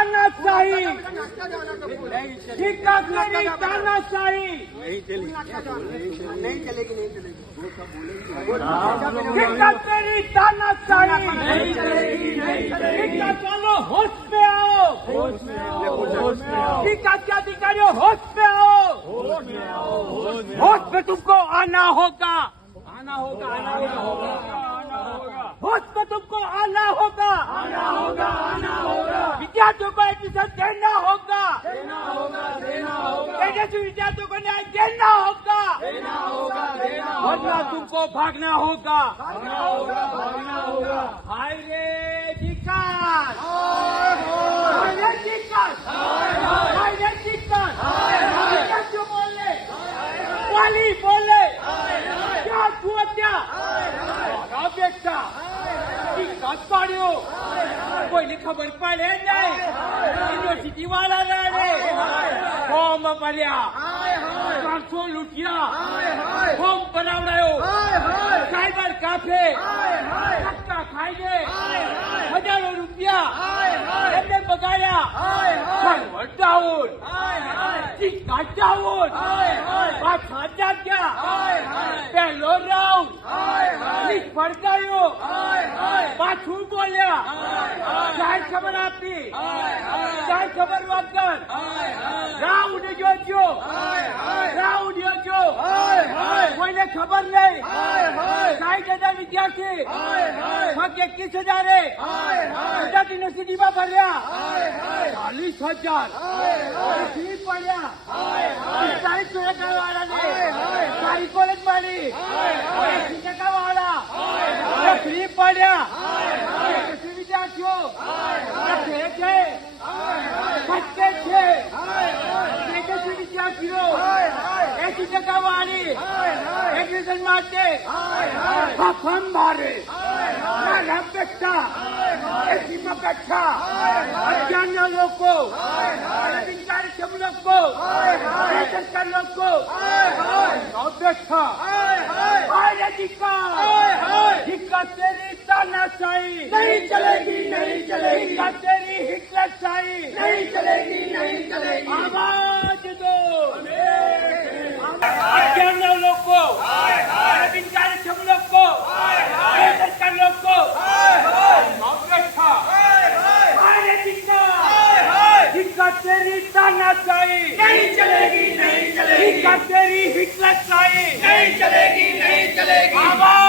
तानाशाही शिक्षक नहीं नहीं नहीं चलेगी नहीं चलेगी नहीं चलेगी वालों, होश पे आओ। होश में आओ के अधिकारियों, होश पे आओ। होश में आओ होश पे तुमको आना होगा। आना होगा आना होगा। तुमको आना होगा आना होगा आना होगा विद्यार्थियों को एडमिशन देना होगा देना होगा देना होगा विदेशी विद्यार्थियों को न्याय देना होगा देना होगा देना होगा तुमको भागना होगा भागना होगा भागना होगा हाय रे विकास हाय क्या छुआ क्या अपेक्षा પાડ્યો કોઈને ખબર પડે નહીં. યુનિવર્સિટી વાળા રડે ફોર્મ ભર્યા. ત્રણસો લૂંટ્યા. ફોર્મ ભરાવડાયો. Cyber cafe. ધક્કા ખાઈને હજારો રૂપિયા એમને બગાડ્યા. ડાઉન ટીકા ડાઉન ગયો પાછું બોલ્યા સાહેબ ખબર આપી સાહેબ ખબર વગર રાઉન્ડ જોજો રાઉન્ડ જોજો કોઈને ખબર નહીં સાઠ હજાર વિદ્યાર્થી ફક્ત એકવીસ હજારે ગુજરાત યુનિવર્સિટીમાં ભર્યા ચાલીસ હજાર ફી પડ્યા સાઈઠ વાળા વાળાને સારી કોલેજ મળી ಸಂಭಾರೆ ಅಪೇಕ್ಷ ಅಪೇಕ್ಷ ಅಜ್ಞಾನ ಲೋಕೋ ಕಾರ್ಯಕ್ರಮ ಲೋಕೋ ಸರ್ಕಾರ ಲೋಕೋ ಅಪೇಕ್ಷ ಧಿಕ್ಕತ್ತೇರಿ ತಾನಾಶಾಹಿ नहीं चलेगी नहीं चलेगी तानाशाही नहीं चलेगी नहीं चलेगी धिक्कार तेरी हिटलरशाही नहीं चलेगी नहीं चलेगी आवाज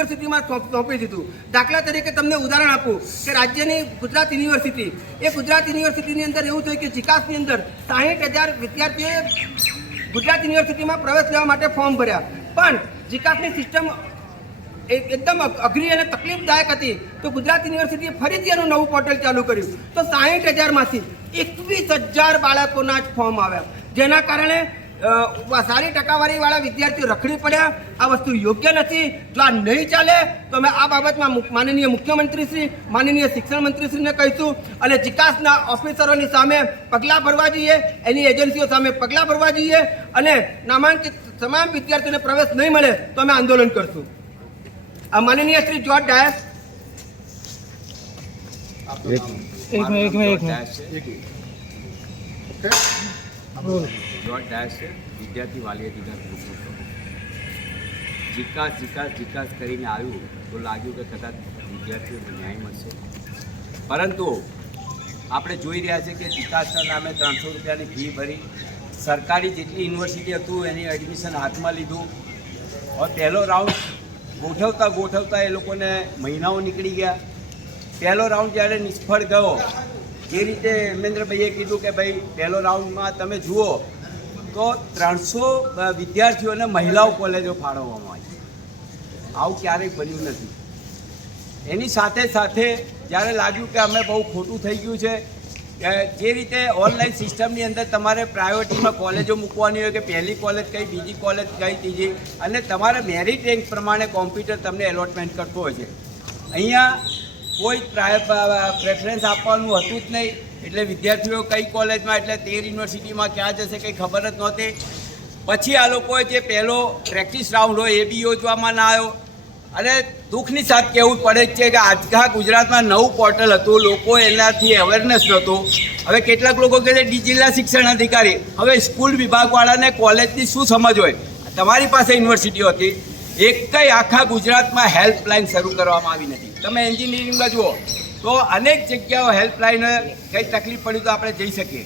યુનિવર્સિટીમાં સોંપી દીધું. દાખલા તરીકે તમને ઉદાહરણ આપું કે રાજ્યની ગુજરાત યુનિવર્સિટી. એ ગુજરાત યુનિવર્સિટીની અંદર એવું થયું કે ચિકાસની અંદર સાહીઠ હજાર વિદ્યાર્થીઓએ ગુજરાત યુનિવર્સિટીમાં પ્રવેશ લેવા માટે ફોર્મ ભર્યા. પણ ચિકાસની સિસ્ટમ એકદમ અઘરી અને તકલીફદાયક હતી. તો ગુજરાત યુનિવર્સિટીએ ફરીથી એનું નવું પોર્ટલ ચાલુ કર્યું. તો સાહીઠ હજારમાંથી એકવીસ હજાર બાળકોના જ ફોર્મ આવ્યા. જેના કારણે સારી ટકાવારી વાળા વિદ્યાર્થીઓ રખડી પડ્યા. આ વસ્તુ યોગ્ય નથી. જો આ નહીં ચાલે તો અમે આ બાબતમાં માનનીય માનનીય મુખ્યમંત્રીશ્રી માનનીય શિક્ષણ મંત્રીશ્રીને કહીશું અને ચિકાસના ઓફિસરોની સામે પગલાં ભરવા જોઈએ એની એજન્સીઓ સામે પગલાં ભરવા જોઈએ અને નામાંકિત તમામ વિદ્યાર્થીઓને પ્રવેશ નહીં મળે તો અમે આંદોલન કરશું. આ માનનીય Shri George Dias George Dias છે. વિદ્યાર્થી વાલી દીધા ગ્રુપનો પ્રમુખ જીકાસ જીકાસ કરીને આવ્યું. તો લાગ્યું કે કદાચ વિદ્યાર્થીઓને ન્યાય મળશે. પરંતુ આપણે જોઈ રહ્યા છે કે જીકાસના નામે ત્રણસો રૂપિયાની ફી ભરી સરકારી જેટલી યુનિવર્સિટી હતું, એની એડમિશન હાથમાં લીધું. હવે પહેલો રાઉન્ડ ગોઠવતા ગોઠવતા એ લોકોને મહિનાઓ નીકળી ગયા. પહેલો રાઉન્ડ જ્યારે નિષ્ફળ ગયો એ રીતે હેમેન્દ્રભાઈએ કીધું કે ભાઈ, પહેલો રાઉન્ડમાં તમે જુઓ તો ત્રણસો વિદ્યાર્થીઓને મહિલાઓ કોલેજો ફાળવવામાં આવી. આવું ક્યારેય બન્યું નથી. એની સાથે સાથે જ્યારે લાગ્યું કે અમે બહુ ખોટું થઈ ગયું છે જે રીતે ઓનલાઈન સિસ્ટમની અંદર તમારે પ્રાયોરિટીમાં કોલેજો મૂકવાની હોય કે પહેલી કોલેજ કઈ, બીજી કોલેજ કઈ, ત્રીજી, અને તમારે મેરિટ રેન્ક પ્રમાણે કોમ્પ્યુટર તમને એલોટમેન્ટ કરતો હોય છે. અહીંયા કોઈ પ્રેફરન્સ આપવાનું હતું જ નહીં. એટલે વિદ્યાર્થીઓ કઈ કોલેજમાં, એટલે તેર યુનિવર્સિટીમાં ક્યાં જશે કંઈ ખબર જ નહોતી. પછી આ લોકોએ જે પહેલો પ્રેક્ટિસ રાઉન્ડ હોય એ બી યોજવામાં ના આવ્યો. અને દુઃખની સાથ કહેવું પડે છે કે આજકા ગુજરાતમાં નવું પોર્ટલ હતું લોકો એનાથી અવેરનેસ નહોતું. હવે કેટલાક લોકો કહે છે જિલ્લા શિક્ષણ અધિકારી. હવે સ્કૂલ વિભાગવાળાને કોલેજની શું સમજ હોય? તમારી પાસે યુનિવર્સિટીઓ હતી. એકય આખા ગુજરાતમાં હેલ્પલાઇન શરૂ કરવામાં આવી નથી. તમે એન્જિનિયરિંગમાં જુઓ. તો અનેક જગ્યાઓ હેલ્પલાઇન કંઈ તકલીફ પડી તો આપણે જઈ શકીએ.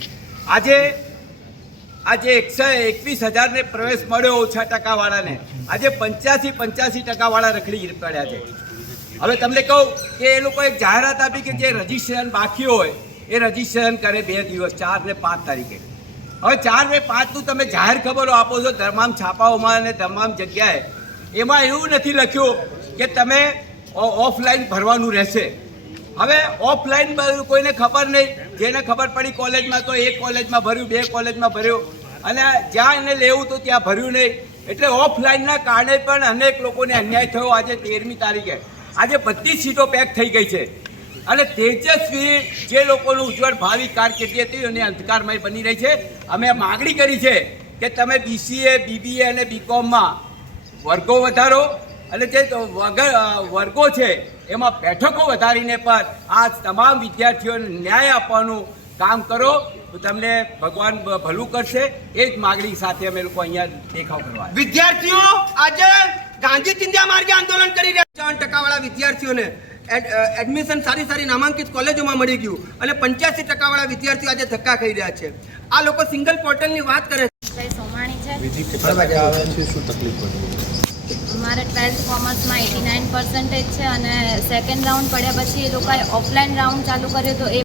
આજે આજે એકસો એકવીસ હજારને પ્રવેશ મળ્યો ઓછા ટકાવાળાને. આજે પંચ્યાસી પંચ્યાસી ટકાવાળા રખડી પડ્યા છે. હવે તમને કહું કે એ લોકો એક જાહેરાત આપી કે જે રજીસ્ટ્રેશન બાકી હોય, એ રજીસ્ટ્રેશન કરે બે દિવસ, ચાર ને પાંચ તારીખે. હવે ચાર ને પાંચનું તમે જાહેર ખબરો આપો છો, તમામ છાપાઓમાં અને તમામ જગ્યાએ. એમાં એવું નથી લખ્યું કે તમે ઓફલાઈન ભરવાનું રહેશે. હવે ઓફલાઈન કોઈને ખબર નહીં. જેને ખબર પડી કોલેજમાં તો એક કોલેજમાં ભર્યું, બે કોલેજમાં ભર્યું. અને જ્યાં એને લેવું તો ત્યાં ભર્યું નહીં. એટલે ઓફલાઈનના કારણે પણ અનેક લોકોને અન્યાય થયો આજે તેરમી તારીખે. આજે બધી સીટો પેક થઈ ગઈ છે. અને તેજસ્વી જે લોકોનું ઉજ્જવળ ભાવિ કારકિર્દી હતી એને અંધકારમય બની રહી છે. અમે માગણી કરી છે કે તમે બીસીએ બીબીએ અને બીકોમમાં વર્ગો વધારો. અને જે વગર વર્ગો છે એમાં બેઠકો વધારીને પણ આ તમામ વિદ્યાર્થીઓને ન્યાય આપવાનું કામ કરો તમને ભગવાન ભલું કરશે. એ જ માગણી સાથે અમે લોકો અહીંયા દેખાવ કરવા વિદ્યાર્થીઓ આજે ગાંધી ચિંધ્યા માર્ગે આંદોલન કરી રહ્યા ત્રણ ટકાવાળા વિદ્યાર્થીઓને એડમિશન સારી સારી નામાંકિત કોલેજોમાં મળી ગયું અને પંચ્યાસી ટકાવાળા વિદ્યાર્થીઓ આજે ધક્કા ખાઈ રહ્યા છે. આ લોકો સિંગલ પોર્ટલની વાત કરે છે. સોમાણી છે. અમારે ટ્વેલ્થ કોમર્સમાં એટી નાઇન પર્સન્ટેજ છે અને સેકન્ડ રાઉન્ડ પડ્યા પછી એ લોકોએ ઓફલાઈન રાઉન્ડ ચાલુ કર્યો તો એ